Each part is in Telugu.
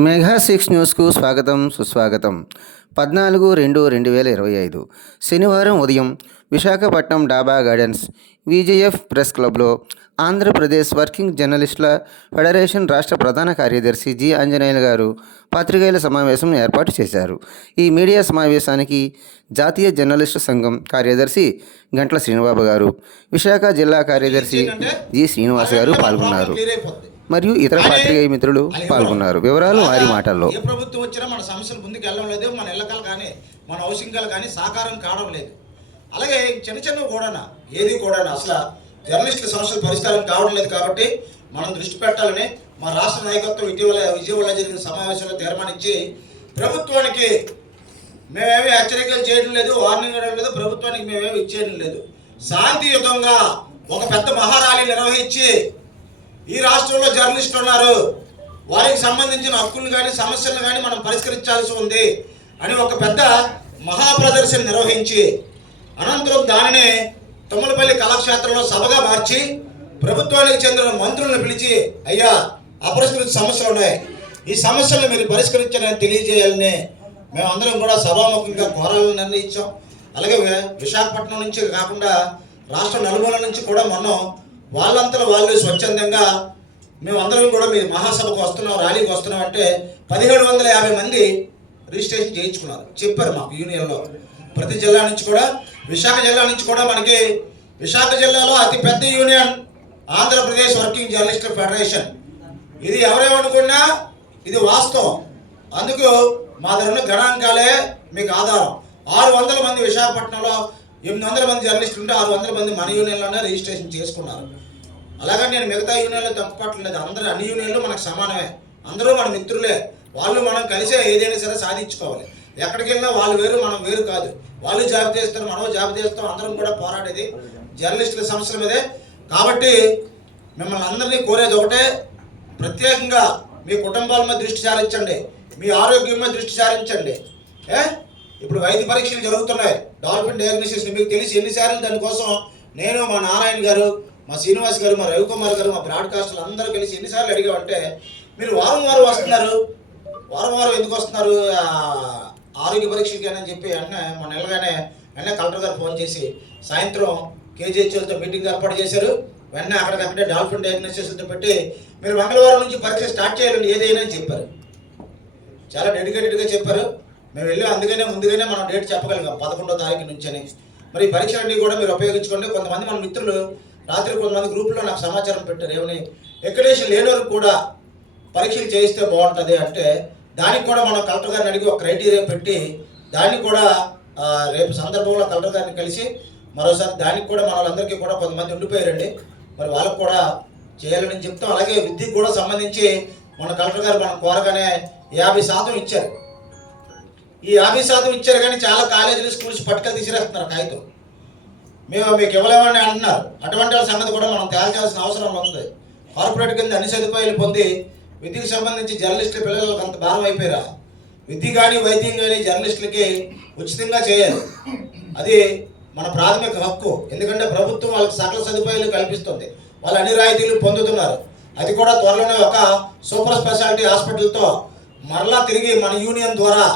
మెగా 6 న్యూస్కు స్వాగతం సుస్వాగతం. 14/2/2025 శనివారం ఉదయం విశాఖపట్నం డాబా గార్డెన్స్ విజేఎఫ్ ప్రెస్ క్లబ్లో ఆంధ్రప్రదేశ్ వర్కింగ్ జర్నలిస్టుల ఫెడరేషన్ రాష్ట్ర ప్రధాన కార్యదర్శి జి ఆంజనేయులు గారు పాత్రికేయుల సమావేశం ఏర్పాటు చేశారు. ఈ మీడియా సమావేశానికి జాతీయ జర్నలిస్టు సంఘం కార్యదర్శి గంట్ల శ్రీనివాబు గారు, విశాఖ జిల్లా కార్యదర్శి జి శ్రీనివాస్ గారు పాల్గొన్నారు మరియు ఇతర పాత్రికేయ మిత్రులు పాల్గొన్నారు. వివరాలు వారి మాటల్లో. ఏ ప్రభుత్వం వచ్చినా మన సమస్యలు ముందుకు వెళ్ళడం లేదు, మన ఇళ్ళకలు కానీ మన హౌసింగ్లు కానీ సాకారం కావడం లేదు. అలాగే చిన్న చిన్నవి కూడా ఏది కూడా అసలు జర్నలిస్టుల సమస్యలు పరిష్కారం కావడం లేదు. కాబట్టి మనం దృష్టి పెట్టాలని మా రాష్ట్ర నాయకత్వం విజయవాడ జరిగిన సమావేశంలో తీర్మానించి ప్రభుత్వానికి మేమేమి హెచ్చరికలు చేయడం లేదు, వార్నింగ్ ఇవ్వడం లేదు, ప్రభుత్వానికి మేమేమి ఇచ్చేయడం లేదు. శాంతియుతంగా ఒక పెద్ద మహారాలి నిర్వహించి ఈ రాష్ట్రంలో జర్నలిస్టులు ఉన్నారు, వారికి సంబంధించిన హక్కులు కానీ సమస్యలను కానీ మనం పరిష్కరించాల్సి ఉంది అని ఒక పెద్ద మహాప్రదర్శన నిర్వహించి అనంతరం దానిని తుమ్మలపల్లి కళాక్షేత్రంలో సభగా మార్చి ప్రభుత్వానికి చెందిన మంత్రులను పిలిచి, అయ్యా అపరిష్కృత సమస్యలు ఉన్నాయి, ఈ సమస్యలను మీరు పరిష్కరించాలని తెలియజేయాలని మేమందరం కూడా సభాముఖంగా కోరాలని నిర్ణయించాం. అలాగే విశాఖపట్నం నుంచి కాకుండా రాష్ట్ర నలుమూల నుంచి కూడా మనం వాళ్ళంతా వాళ్ళు స్వచ్ఛందంగా మేమందరం కూడా మీ మహాసభకు వస్తున్నాం, ర్యాలీకి వస్తున్నాం అంటే 1750 మంది రిజిస్ట్రేషన్ చేయించుకున్నారు. చెప్పారు మాకు యూనియన్లో ప్రతి జిల్లా నుంచి కూడా, విశాఖ జిల్లా నుంచి కూడా మనకి విశాఖ జిల్లాలో అతిపెద్ద యూనియన్ ఆంధ్రప్రదేశ్ వర్కింగ్ జర్నలిస్టుల ఫెడరేషన్. ఇది ఎవరేమనుకున్నా ఇది వాస్తవం. అందుకు మా దగ్గర ఉన్న గణాంకాలే మీకు ఆధారం. 600 మంది విశాఖపట్నంలో 800 మంది జర్నలిస్టులు ఉంటే 600 మంది మన యూనియన్లోనే రిజిస్ట్రేషన్ చేసుకున్నారు. అలాగే నేను మిగతా యూనియన్లో తప్పట్లేదు, అందరూ అన్ని యూనియన్లు మనకు సమానమే, అందరూ మన మిత్రులే, వాళ్ళు మనం కలిసే ఏదైనా సరే సాధించుకోవాలి. ఎక్కడికి వెళ్ళినా వాళ్ళు వేరు మనం వేరు కాదు, వాళ్ళు జాబ్ చేస్తారు మనం జాబ్ చేస్తాం, అందరం కూడా పోరాడేది జర్నలిస్టుల సమస్యల మీదే. కాబట్టి మిమ్మల్ని అందరినీ కోరేది ఒకటే, ప్రత్యేకంగా మీ కుటుంబాల మీద దృష్టి సారించండి, మీ ఆరోగ్యం మీద దృష్టి సారించండి. ఇప్పుడు వైద్య పరీక్షలు జరుగుతున్నాయి, డాల్ఫిన్ డయాగ్నోసిస్, మీకు తెలిసి ఎన్నిసార్లు దానికోసం నేను మా నారాయణ గారు, మా శ్రీనివాస్ గారు, మా రవికుమార్ గారు, మా బ్రాడ్కాస్టర్లు అందరూ కలిసి ఎన్నిసార్లు అడిగామంటే, మీరు వారం వారం వస్తున్నారు, వారం వారం ఎందుకు వస్తున్నారు ఆరోగ్య పరీక్షలకి అని చెప్పి మన నెలగానే వెంటనే కలెక్టర్ గారు ఫోన్ చేసి సాయంత్రం కేజీహెచ్ఎల్తో మీటింగ్ ఏర్పాటు చేశారు. వెంటనే అక్కడికక్కడే డాల్ఫిన్ డయాగ్నోసిస్తో పెట్టి మీరు మంగళవారం నుంచి పరీక్ష స్టార్ట్ చేయాలండి ఏదైనా అని చెప్పారు. చాలా డెడికేటెడ్గా చెప్పారు. మేము వెళ్ళి అందుకనే ముందుగానే మనం డేట్ చెప్పగలిగాం 11వ తారీఖు నుంచి అని. మరి ఈ పరీక్షలన్నీ కూడా మీరు ఉపయోగించుకోండి. కొంతమంది మన మిత్రులు రాత్రి కొంతమంది గ్రూపుల్లో నాకు సమాచారం పెట్టారు, ఏమని ఎక్కడేషన్ లేనివారు కూడా పరీక్షలు చేయిస్తే బాగుంటుంది అంటే, దానికి కూడా మనం కలెక్టర్ గారిని అడిగి ఒక క్రైటీరియా పెట్టి దాన్ని కూడా రేపు సందర్భంలో కలెక్టర్ గారిని కలిసి మరోసారి దానికి కూడా మన వాళ్ళందరికీ కూడా కొంతమంది ఉండిపోయారండి, మరి వాళ్ళకు కూడా చేయాలని చెప్తాం. అలాగే విద్యకు కూడా సంబంధించి మన కలెక్టర్ గారు మనం కోరగానే 50% ఇచ్చారు. ఈ 50% ఇచ్చారు కానీ చాలా కాలేజీలు స్కూల్స్ పట్టుకలు తీసిరేస్తున్నారు కాగితం, మేము మీకు ఇవ్వలేమని అంటున్నారు. అటువంటి వాళ్ళ సంగతి కూడా మనం తేల్చాల్సిన అవసరం ఉంది. కార్పొరేట్ కింద అన్ని సదుపాయాలు పొంది విద్యకు సంబంధించి జర్నలిస్టుల పిల్లలకు అంత భారం అయిపోయారా? విద్య కానీ వైద్యం కానీ జర్నలిస్టులకి ఉచితంగా చేయాలి, అది మన ప్రాథమిక హక్కు. ఎందుకంటే ప్రభుత్వం వాళ్ళకి సకల సదుపాయాలు కల్పిస్తుంది, వాళ్ళు అన్ని రాయితీలు పొందుతున్నారు. అది కూడా త్వరలోనే ఒక సూపర్ స్పెషాలిటీ హాస్పిటల్తో మరలా తిరిగి మన యూనియన్ ద్వారా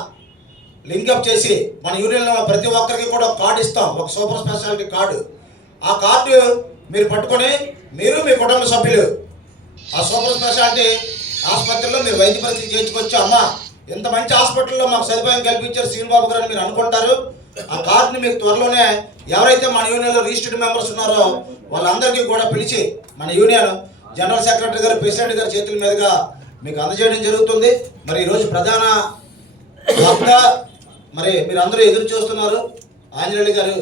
లింకప్ చేసి మన యూనియన్లో ప్రతి ఒక్కరికి కూడా ఒక కార్డు ఇస్తాం, ఒక సూపర్ స్పెషాలిటీ కార్డు. ఆ కార్డు మీరు పట్టుకొని మీరు మీ కుటుంబ సభ్యులు ఆ సూపర్ స్పెషాలిటీ ఆసుపత్రిలో మీరు వైద్య పరీక్షలు చేయించుకోవచ్చు. అమ్మ ఇంత మంచి హాస్పిటల్లో మాకు సదుపాయం కల్పించారు శ్రీనిబాబు గారు అని మీరు అనుకుంటారు. ఆ కార్డుని మీకు త్వరలోనే ఎవరైతే మన యూనియన్లో రిజిస్టర్డ్ మెంబర్స్ ఉన్నారో వాళ్ళందరికీ కూడా పిలిచి మన యూనియన్ జనరల్ సెక్రటరీ గారు, ప్రెసిడెంట్ గారి చేతుల మీదుగా మీకు అందజేయడం జరుగుతుంది. మరి ఈరోజు ప్రధాన వక్త మరి మీరు అందరూ ఎదురు చూస్తున్నారు, ఆంజనేయులు గారు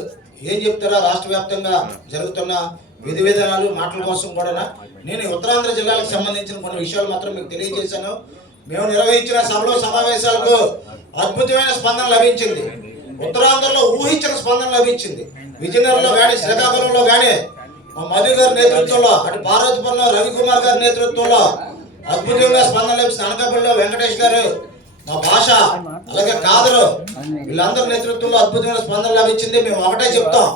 ఏం చెప్తారా రాష్ట్ర వ్యాప్తంగా జరుగుతున్న విధి విధానాలు మాటల కోసం కూడా. నేను ఉత్తరాంధ్ర జిల్లాలకు సంబంధించిన కొన్ని విషయాలు మాత్రం మీకు తెలియజేశాను. మేము నిర్వహించిన సభలో సమావేశాలకు అద్భుతమైన స్పందన లభించింది. ఉత్తరాంధ్రలో ఊహించిన స్పందన లభించింది. విజయనగరంలో కానీ శ్రీకాకుళంలో కానీ మా మధు గారి నేతృత్వంలో, అటు పార్వతీపురంలో రవికుమార్ గారి నేతృత్వంలో అద్భుతంగా స్పందన లభించింది. అనకాపల్లిలో వెంకటేష్ గారు, మా భాష, అలాగే కాదరు, వీళ్ళందరి నేతృత్వంలో అద్భుతమైన స్పందన లభించింది. మేము ఒకటే చెప్తాం,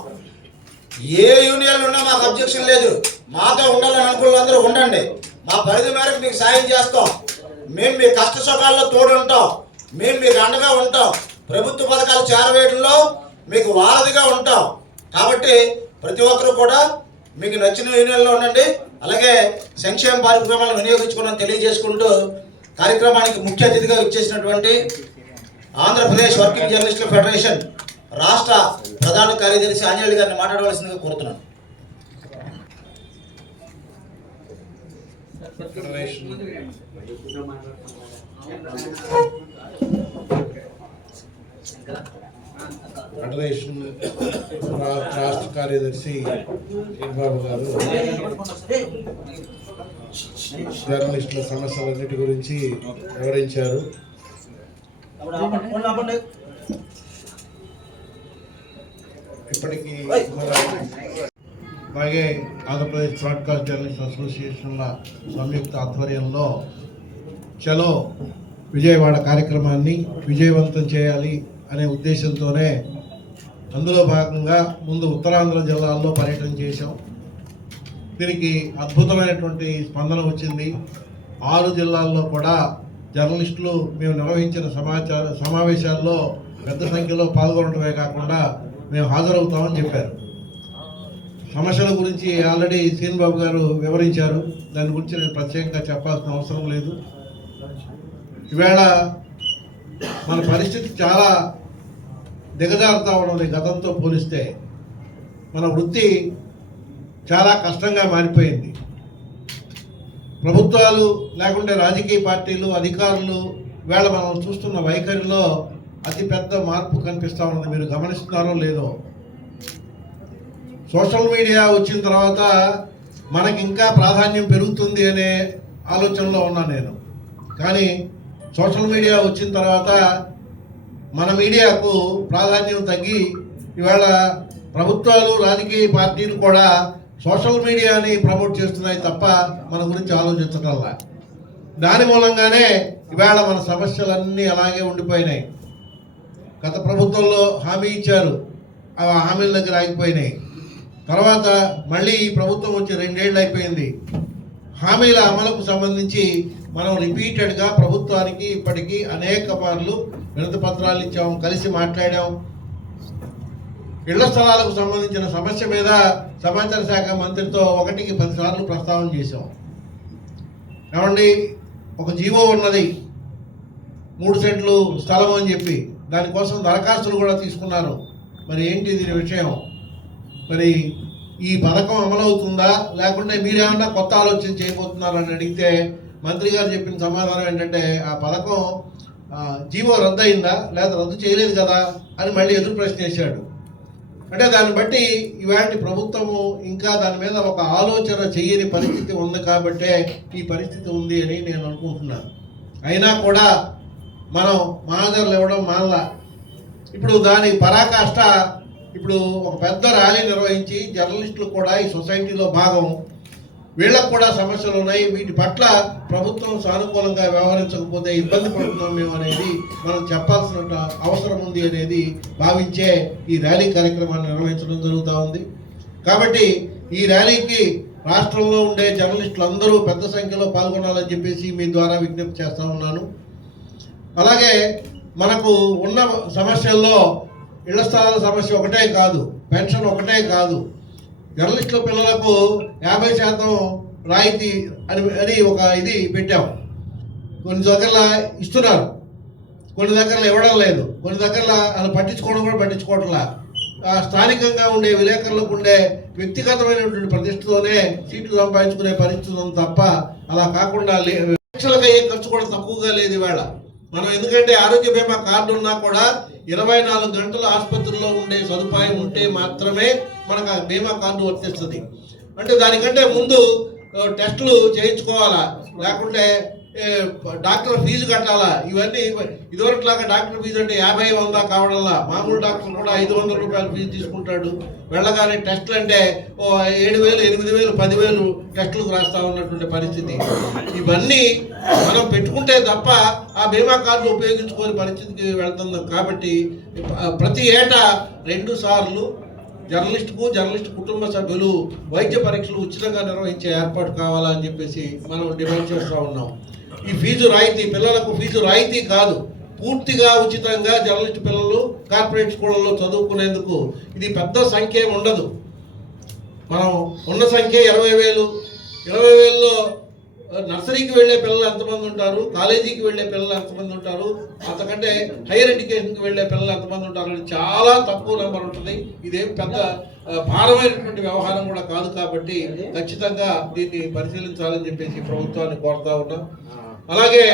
ఏ యూనియన్లు ఉన్నా మాకు అబ్జెక్షన్ లేదు, మాతో ఉండాలని అనుకున్న అందరూ ఉండండి, మా పరిధి మేరకు మీకు సాయం చేస్తాం. మేము మీ కష్ట సుఖాల్లో తోడు ఉంటాం, మేము మీకు అండగా ఉంటాం, ప్రభుత్వ పథకాలు చేరవేయడంలో మీకు వారధిగా ఉంటాం. కాబట్టి ప్రతి ఒక్కరూ కూడా మీకు నచ్చిన యూనియన్లో ఉండండి. అలాగే సంక్షేమ కార్యక్రమాలను వినియోగించుకోవడం తెలియజేసుకుంటూ కార్యక్రమానికి ముఖ్య అతిథిగా ఇచ్చేసినటువంటి ఆంధ్రప్రదేశ్ వర్కింగ్ జర్నలిస్టుల ఫెడరేషన్ రాష్ట్ర ప్రధాన కార్యదర్శి ఆంజనేయులు గారిని మాట్లాడవలసిందిగా కోరుతున్నాను. ఫెడరేషన్ రాష్ట్ర కార్యదర్శి బాబు గారు జర్నలిస్టుల సమస్యలన్నిటి గురించి వివరించారు. ఇప్పటికీ అలాగే ఆంధ్రప్రదేశ్ బ్రాడ్కాస్ట్ జర్నలిస్ట్ అసోసియేషన్ల సంయుక్త ఆధ్వర్యంలో చలో విజయవాడ కార్యక్రమాన్ని విజయవంతం చేయాలి అనే ఉద్దేశంతోనే అందులో భాగంగా ముందు ఉత్తరాంధ్ర జిల్లాల్లో పర్యటన చేశాం. దీనికి అద్భుతమైనటువంటి స్పందన వచ్చింది. 6 జిల్లాల్లో కూడా జర్నలిస్టులు మేము నిర్వహించిన సమావేశాల్లో పెద్ద సంఖ్యలో పాల్గొనడమే కాకుండా మేము హాజరవుతామని చెప్పారు. సమస్యల గురించి ఆల్రెడీ సీన్ బాబు గారు వివరించారు. దాని గురించి నేను ప్రత్యేకంగా చెప్పాల్సిన అవసరం లేదు. ఈవేళ మన పరిస్థితి చాలా దిగజారుతా ఉన్నది. గతంతో పోలిస్తే మన వృత్తి చాలా కష్టంగా మారిపోయింది. ప్రభుత్వాలు లేకుంటే రాజకీయ పార్టీలు, అధికారులు వేళ మనం చూస్తున్న వైఖరిలో అతిపెద్ద మార్పు కనిపిస్తూ ఉన్నది. మీరు గమనిస్తున్నారో లేదో. సోషల్ మీడియా వచ్చిన తర్వాత మనకి ఇంకా ప్రాధాన్యం పెరుగుతుంది అనే ఆలోచనలో ఉన్నాను నేను. కానీ సోషల్ మీడియా వచ్చిన తర్వాత మన మీడియాకు ప్రాధాన్యం తగ్గి ఇవాళ ప్రభుత్వాలు, రాజకీయ పార్టీలు కూడా సోషల్ మీడియాని ప్రమోట్ చేస్తున్నాయి తప్ప మన గురించి ఆలోచించటల్లా. దాని మూలంగానే ఇవాళ మన సమస్యలన్నీ అలాగే ఉండిపోయినాయి. గత ప్రభుత్వంలో హామీ ఇచ్చారు, ఆ హామీల దగ్గర ఆగిపోయినాయి. తర్వాత మళ్ళీ ఈ ప్రభుత్వం వచ్చి 2 ఏళ్ళు అయిపోయింది. హామీల అమలుకు సంబంధించి మనం రిపీటెడ్గా ప్రభుత్వానికి ఇప్పటికీ అనేక మార్లు వినతి పత్రాలు ఇచ్చాం, కలిసి మాట్లాడాం. ఇళ్ల స్థలాలకు సంబంధించిన సమస్య మీద సమాచార శాఖ మంత్రితో 1కి 10 సార్లు ప్రస్తావన చేశాం. ఏమండి, ఒక జీవో ఉన్నది 3 సెంట్లు స్థలం అని చెప్పి, దానికోసం దరఖాస్తులు కూడా తీసుకున్నారు. మరి ఏంటి దీని విషయం? మరి ఈ పథకం అమలవుతుందా లేకుంటే మీరేమన్నా కొత్త ఆలోచన చేయబోతున్నారని అడిగితే మంత్రి గారు చెప్పిన సమాధానం ఏంటంటే ఆ పథకం జీవో రద్దు అయిందా లేదా రద్దు చేయలేదు కదా అని మళ్ళీ ఎదురు ప్రశ్న వేశాడు. అంటే దాన్ని బట్టి ఇవాటి ప్రభుత్వము ఇంకా దాని మీద ఒక ఆలోచన చేయని పరిస్థితి ఉంది కాబట్టే ఈ పరిస్థితి ఉంది అని నేను అనుకుంటున్నాను. అయినా కూడా మనం మాజర్లు ఇవ్వడం మానలా. ఇప్పుడు దాని పరాకాష్ట ఇప్పుడు ఒక పెద్ద ర్యాలీ నిర్వహించి జర్నలిస్టులు కూడా ఈ సొసైటీలో భాగం, వీళ్ళకు కూడా సమస్యలు ఉన్నాయి, వీటి పట్ల ప్రభుత్వం సానుకూలంగా వ్యవహరించకపోతే ఇబ్బంది పడుతున్నాం మేము అనేది మనం చెప్పాల్సిన అవసరం ఉంది అనేది భావించే ఈ ర్యాలీ కార్యక్రమాన్ని నిర్వహించడం జరుగుతూ ఉంది. కాబట్టి ఈ ర్యాలీకి రాష్ట్రంలో ఉండే జర్నలిస్టులు అందరూ పెద్ద సంఖ్యలో పాల్గొనాలని చెప్పేసి మీ ద్వారా విజ్ఞప్తి చేస్తూ ఉన్నాను. అలాగే మనకు ఉన్న సమస్యల్లో ఇళ్ల స్థలాల సమస్య ఒకటే కాదు, పెన్షన్ ఒకటే కాదు, జర్నలిస్టుల పిల్లలకు 50% రాయితీ అని ఒక ఇది పెట్టాం. కొన్ని దగ్గరలో ఇస్తున్నారు, కొన్ని దగ్గరలో ఇవ్వడం లేదు, కొన్ని దగ్గరలో అసలు పట్టించుకోవడం కూడా పట్టించుకోవట్లా. స్థానికంగా ఉండే విలేకరులకు ఉండే వ్యక్తిగతమైనటువంటి ప్రతిష్టతోనే సీట్లు సంపాదించుకునే పరిస్థితి ఉంది తప్ప అలా కాకుండా లక్షలకు అయ్యే ఖర్చు కూడా తక్కువగా లేదు ఇవాళ. మనం ఎందుకంటే ఆరోగ్య బీమా కార్డు ఉన్నా కూడా 24 గంటలు ఆసుపత్రిలో ఉండే సదుపాయం ఉంటే మాత్రమే మనకు ఆ బీమా కార్డు వర్తిస్తుంది. అంటే దానికంటే ముందు టెస్టులు చేయించుకోవాలా, లేకుంటే డాక్టర్ ఫీజు కట్టాలా. ఇవన్నీ ఇదివరకులాగా డాక్టర్ ఫీజు అంటే 50-100 కావడంలా మామూలు డాక్టర్ కూడా 500 రూపాయలు ఫీజు తీసుకుంటాడు. వెళ్ళగానే టెస్టులు అంటే 7,000, 8,000, 10,000 టెస్టులకు రాస్తా ఉన్నటువంటి పరిస్థితి. ఇవన్నీ మనం పెట్టుకుంటే తప్ప ఆ బీమా కార్డు ఉపయోగించుకోని పరిస్థితికి వెళ్తున్నాం. కాబట్టి ప్రతి ఏటా 2 సార్లు జర్నలిస్ట్ కుటుంబ సభ్యులు వైద్య పరీక్షలు ఉచితంగా నిర్వహించే ఏర్పాటు కావాలని చెప్పేసి మనం డిమాండ్ చేస్తూ ఉన్నాం. ఈ ఫీజు రాయితీ, పిల్లలకు ఫీజు రాయితీ కాదు, పూర్తిగా ఉచితంగా జర్నలిస్ట్ పిల్లలు కార్పొరేట్ స్కూళ్ళలో చదువుకునేందుకు ఇది పెద్ద సంఖ్య ఉండదు. మనం ఉన్న సంఖ్య 20,000. 20,000లో నర్సరీకి వెళ్ళే పిల్లలు ఎంతమంది ఉంటారు, కాలేజీకి వెళ్ళే పిల్లలు ఎంతమంది ఉంటారు, అంతకంటే హైయర్ ఎడ్యుకేషన్కి వెళ్ళే పిల్లలు ఎంతమంది ఉంటారు, చాలా తక్కువ నెంబర్ ఉంటుంది. ఇదేం పెద్ద భారమైనటువంటి వ్యవహారం కూడా కాదు. కాబట్టి ఖచ్చితంగా దీన్ని పరిశీలించాలని చెప్పేసి ప్రభుత్వాన్ని కోరుతా ఉన్నాం. అలాగే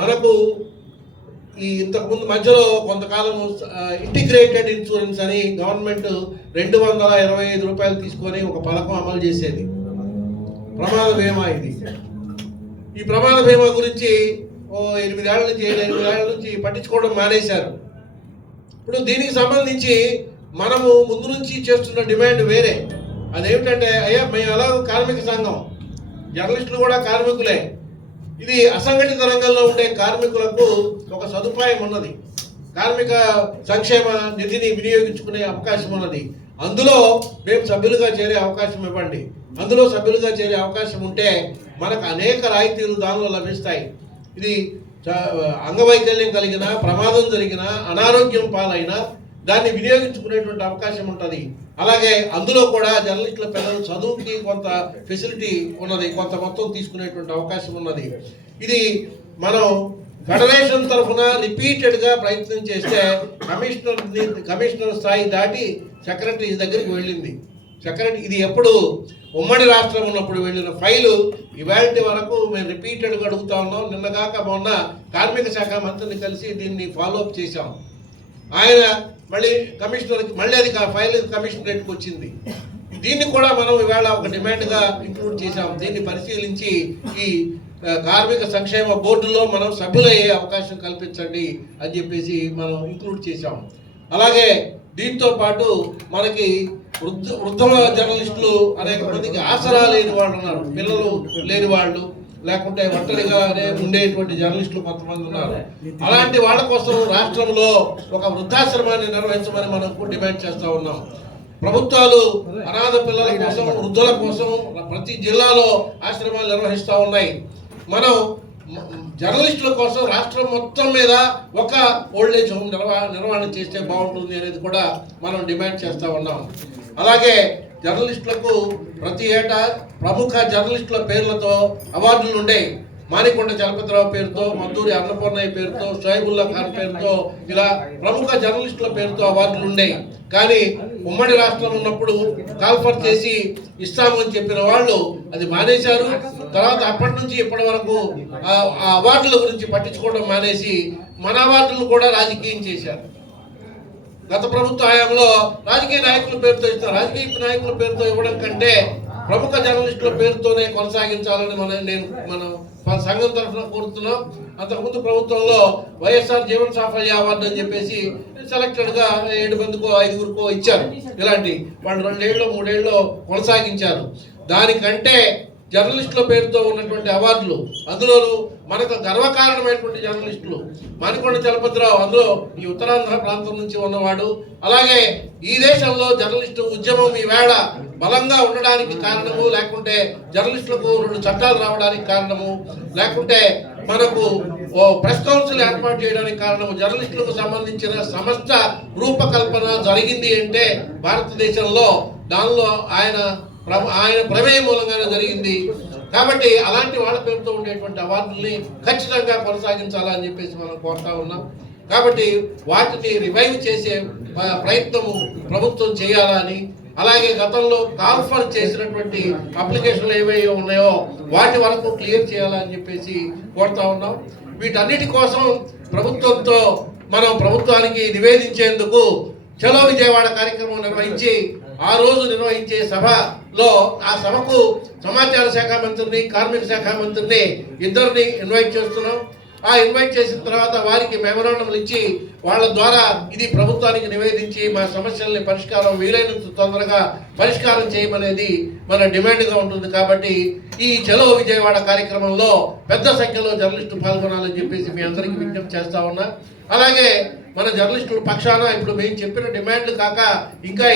మనకు ఈ ఇంతకుముందు మధ్యలో కొంతకాలం ఇంటిగ్రేటెడ్ ఇన్సూరెన్స్ అని గవర్నమెంట్ 225 రూపాయలు తీసుకొని ఒక పథకం అమలు చేసేది, ప్రమాద బీమా. ఈ ప్రమాద బీమా గురించి 8 ఏళ్ల నుంచి పట్టించుకోవడం మానేశారు. ఇప్పుడు దీనికి సంబంధించి మనము ముందు నుంచి చేస్తున్న డిమాండ్ వేరే. అదేమిటంటే, అయ్యా మేము ఎలాగో కార్మిక సంఘం, జర్నలిస్టులు కూడా కార్మికులే, ఇది అసంఘటిత రంగంలో ఉండే కార్మికులకు ఒక సదుపాయం ఉన్నది, కార్మిక సంక్షేమ నిధిని వినియోగించుకునే అవకాశం ఉన్నది. అందులో మేము సభ్యులుగా చేరే అవకాశం ఇవ్వండి. అందులో సభ్యులుగా చేరే అవకాశం ఉంటే మనకు అనేక రాయితీలు దానిలో లభిస్తాయి. ఇది అంగవైకల్యం కలిగిన, ప్రమాదం జరిగిన, అనారోగ్యం పాలైన దాన్ని వినియోగించుకునేటువంటి అవకాశం ఉంటుంది. అలాగే అందులో కూడా జర్నలిస్టుల పిల్లలు చదువుకి కొంత ఫెసిలిటీ ఉన్నది, కొంత మొత్తం తీసుకునేటువంటి అవకాశం ఉన్నది. ఇది మనం ఫెడరేషన్ తరఫున రిపీటెడ్గా ప్రయత్నం చేస్తే కమిషనర్ స్థాయి దాటి సెక్రటరీ దగ్గరికి వెళ్ళింది. సెక్రటరీ ఇది ఎప్పుడు ఉమ్మడి రాష్ట్రం ఉన్నప్పుడు వెళ్ళిన ఫైలు ఇవాల్టి వరకు మేము రిపీటెడ్గా అడుగుతా ఉన్నాం. నిన్నగాక మొన్న కార్మిక శాఖ మంత్రిని కలిసి దీన్ని ఫాలోఅప్ చేశాం. ఆయన మళ్ళీ కమిషనర్కి, మళ్ళీ అది ఫైల్ కమిషనరేట్కి వచ్చింది. దీన్ని కూడా మనం ఇవాళ ఒక డిమాండ్గా ఇంక్లూడ్ చేశాం. దీన్ని పరిశీలించి ఈ కార్మిక సంక్షేమ బోర్డులో మనం సభ్యులయ్యే అవకాశం కల్పించండి అని చెప్పేసి మనం ఇంక్లూడ్ చేశాం. అలాగే దీంతో పాటు మనకి వృద్ధ జర్నలిస్టులు అనేక మందికి ఆసరా లేని వాళ్ళు ఉన్నారు, పిల్లలు లేని వాళ్ళు, లేకుంటే ఒంటరిగానే ఉండేటువంటి జర్నలిస్టులు కొంతమంది ఉన్నారు. అలాంటి వాళ్ళ కోసం రాష్ట్రంలో ఒక వృద్ధాశ్రమాన్ని నిర్వహించమని మనం డిమాండ్ చేస్తూ ఉన్నాం. ప్రభుత్వాలు అనాథ పిల్లల కోసం, వృద్ధుల కోసం ప్రతి జిల్లాలో ఆశ్రమాలు నిర్వహిస్తూ ఉన్నాయి. మనం జర్నలిస్టుల కోసం రాష్ట్రం మొత్తం మీద ఒక ఓల్డేజ్ హోమ్ నిర్వహణ చేస్తే బాగుంటుంది అనేది కూడా మనం డిమాండ్ చేస్తూ ఉన్నాం. అలాగే జర్నలిస్టులకు ప్రతి ఏటా ప్రముఖ జర్నలిస్టుల పేర్లతో అవార్డులు ఉండేవి. మానికొండ చలపతిరావు పేరుతో, మద్దూరి అన్నపూర్ణయ్య పేరుతో, షోయబుల్లా ఖాన్ పేరుతో, ఇలా ప్రముఖ జర్నలిస్టుల పేరుతో అవార్డులు ఉండేవి. కానీ ఉమ్మడి రాష్ట్రం ఉన్నప్పుడు కాల్ఫర్ చేసి ఇస్తామని చెప్పిన వాళ్ళు అది మానేశారు. తర్వాత అప్పటి నుంచి ఇప్పటి వరకు ఆ అవార్డుల గురించి పట్టించుకోవడం మానేసి మన అవార్డులు కూడా రాజకీయం చేశారు. గత ప్రభుత్వ హయాంలో రాజకీయ నాయకుల పేరుతో ఇస్తారు. రాజకీయ నాయకుల పేరుతో ఇవ్వడం కంటే ప్రముఖ జర్నలిస్టుల పేరుతోనే కొనసాగించాలని మనం సంఘం తరఫున కోరుతున్నాం. అంతకుముందు ప్రభుత్వంలో వైఎస్ఆర్ జీవన సాఫల్య అవార్డు అని చెప్పేసి సెలెక్టెడ్గా 7 మందికో 5గురికో ఇచ్చారు. ఇలాంటి వాళ్ళు 2 ఏళ్ళు 3 ఏళ్ళు కొనసాగించారు. దానికంటే జర్నలిస్టుల పేరుతో ఉన్నటువంటి అవార్డులు, అందులోనూ మనకు గర్వకారణమైనటువంటి జర్నలిస్టులు మానికొండ చలపతిరావు, అందులో ఈ ఉత్తరాంధ్ర ప్రాంతం నుంచి ఉన్నవాడు. అలాగే ఈ దేశంలో జర్నలిస్టు ఉద్యమం ఈవేళ బలంగా ఉండడానికి కారణము, లేకుంటే జర్నలిస్టులకు 2 చట్టాలు రావడానికి కారణము, లేకుంటే మనకు ప్రెస్ కౌన్సిల్ ఏర్పాటు చేయడానికి కారణము, జర్నలిస్టులకు సంబంధించిన సమస్త రూపకల్పన జరిగింది అంటే భారతదేశంలో దానిలో ఆయన ప్రమేయం మూలంగానే జరిగింది. కాబట్టి అలాంటి వాళ్ళ పేరుతో ఉండేటువంటి అవార్డుల్ని ఖచ్చితంగా కొనసాగించాలని చెప్పేసి మనం కోరుతా ఉన్నాం. కాబట్టి వాటిని రివైవ్ చేసే ప్రయత్నము ప్రభుత్వం చేయాలని, అలాగే గతంలో కాల్ఫర్ చేసినటువంటి అప్లికేషన్లు ఏవైతే ఉన్నాయో వాటి వరకు క్లియర్ చేయాలని చెప్పేసి కోరుతా ఉన్నాం. వీటన్నిటి కోసం ప్రభుత్వంతో మనం ప్రభుత్వానికి నివేదించేందుకు చలో విజయవాడ కార్యక్రమం నిర్వహించి ఆ రోజు నిర్వహించే సభలో ఆ సభకు సమాచార శాఖ మంత్రిని, కార్మిక శాఖ మంత్రిని ఇద్దరిని ఇన్వైట్ చేస్తున్నాం. ఆ ఇన్వైట్ చేసిన తర్వాత వారికి మెమరాండంలు ఇచ్చి వాళ్ళ ద్వారా ఇది ప్రభుత్వానికి నివేదించి మా సమస్యల్ని పరిష్కారం వీలైనంత తొందరగా పరిష్కారం చేయమనేది మన డిమాండ్గా ఉంటుంది. కాబట్టి ఈ చలో విజయవాడ కార్యక్రమంలో పెద్ద సంఖ్యలో జర్నలిస్టులు పాల్గొనాలని చెప్పేసి మీ అందరికీ విజ్ఞప్తి చేస్తా ఉన్నా. అలాగే మన జర్నలిస్టుల పక్షాన ఇప్పుడు మేము చెప్పిన డిమాండ్లు కాక ఇంకా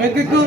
మెక్కెక్కు